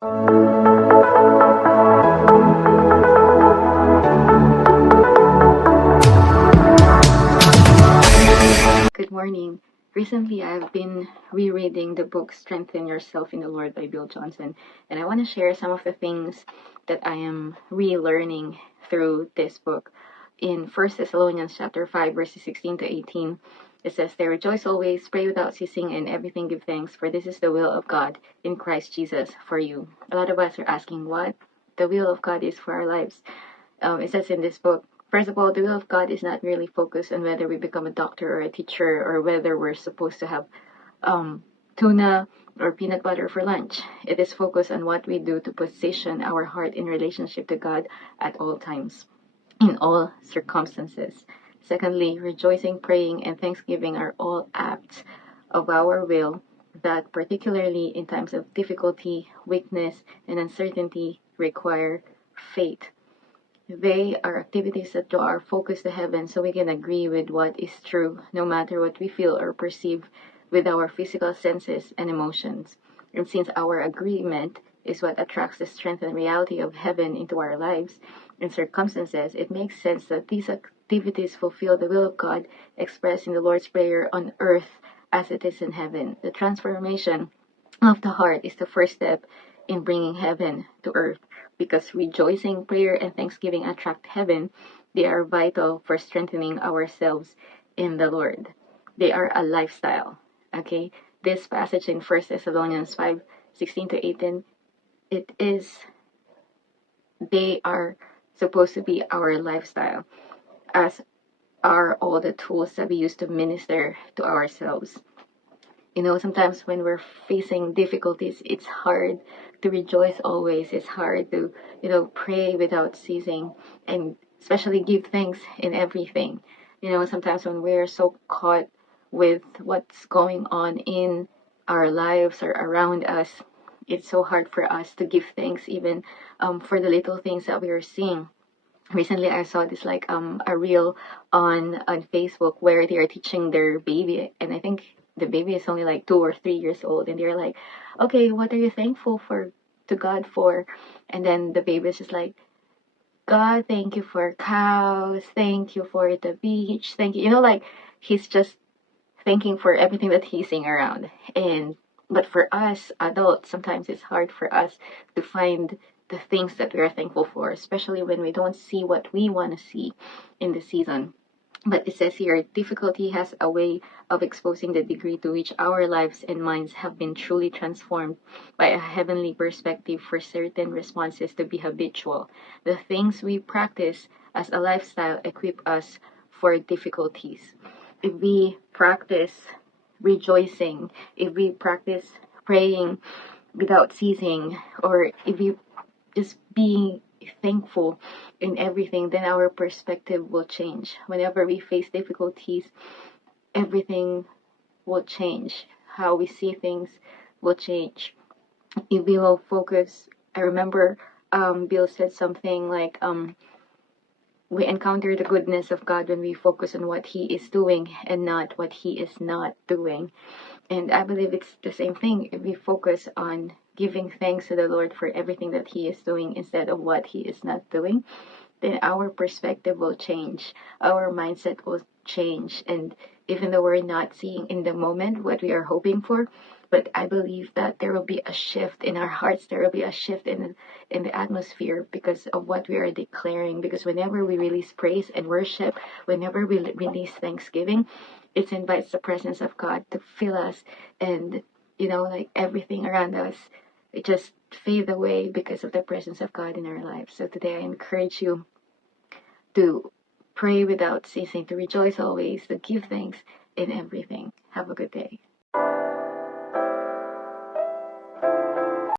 Good morning. Recently, I've been rereading the book Strengthen Yourself in the Lord by Bill Johnson, and I want to share some of the things that I am relearning through this book. In 1 Thessalonians chapter 5, verses 16 to 18, it says, "They rejoice always, pray without ceasing, and everything give thanks, for this is the will of God in Christ Jesus for you." A lot of us are asking what the will of God is for our lives. It says in this book, first of all, the will of God is not really focused on whether we become a doctor or a teacher or whether we're supposed to have tuna or peanut butter for lunch. It is focused on what we do to position our heart in relationship to God at all times, in all circumstances. Secondly, rejoicing, praying, and thanksgiving are all acts of our will that, particularly in times of difficulty, weakness, and uncertainty, require faith. They are activities that draw our focus to heaven so we can agree with what is true, no matter what we feel or perceive with our physical senses and emotions. And since our agreement is what attracts the strength and reality of heaven into our lives and circumstances, it makes sense that these activities fulfill the will of God expressed in the Lord's Prayer on earth as it is in heaven. The transformation of the heart is the first step in bringing heaven to earth. Because rejoicing, prayer, and thanksgiving attract heaven, they are vital for strengthening ourselves in the Lord. They are a lifestyle. Okay? This passage in 1 Thessalonians 5, 16 to 18, they are supposed to be our lifestyle, as are all the tools that we use to minister to ourselves. Sometimes when we're facing difficulties, it's hard to rejoice always. It's hard to, pray without ceasing and especially give thanks in everything. Sometimes when we're so caught with what's going on in our lives or around us, it's so hard for us to give thanks even for the little things that we are seeing. Recently, I saw this like a reel on Facebook where they are teaching their baby, and I think the baby is only like 2 or 3 years old, and they're like, "Okay, what are you thankful for to God for?" And then the baby is just like, "God, thank you for cows, thank you for the beach, thank you." Like he's just thanking for everything that he's seeing around. But for us adults, sometimes it's hard for us to find the things that we are thankful for, especially when we don't see what we want to see in the season. But it says here, difficulty has a way of exposing the degree to which our lives and minds have been truly transformed by a heavenly perspective for certain responses to be habitual. The things we practice as a lifestyle equip us for difficulties. If we practice rejoicing, if we practice praying without ceasing, or if we just being thankful in everything, then our perspective will change. Whenever we face difficulties, everything will change. How we see things will change. If we will focus, I remember Bill said something like, we encounter the goodness of God when we focus on what He is doing and not what He is not doing. And I believe it's the same thing if we focus on giving thanks to the Lord for everything that He is doing instead of what He is not doing, then our perspective will change, our mindset will change. And even though we're not seeing in the moment what we are hoping for, but I believe that there will be a shift in our hearts, there will be a shift in the atmosphere because of what we are declaring. Because whenever we release praise and worship, whenever we release thanksgiving, it invites the presence of God to fill us, and like everything around us, it just fade away because of the presence of God in our lives. So today I encourage you to pray without ceasing, to rejoice always, to give thanks in everything. Have a good day.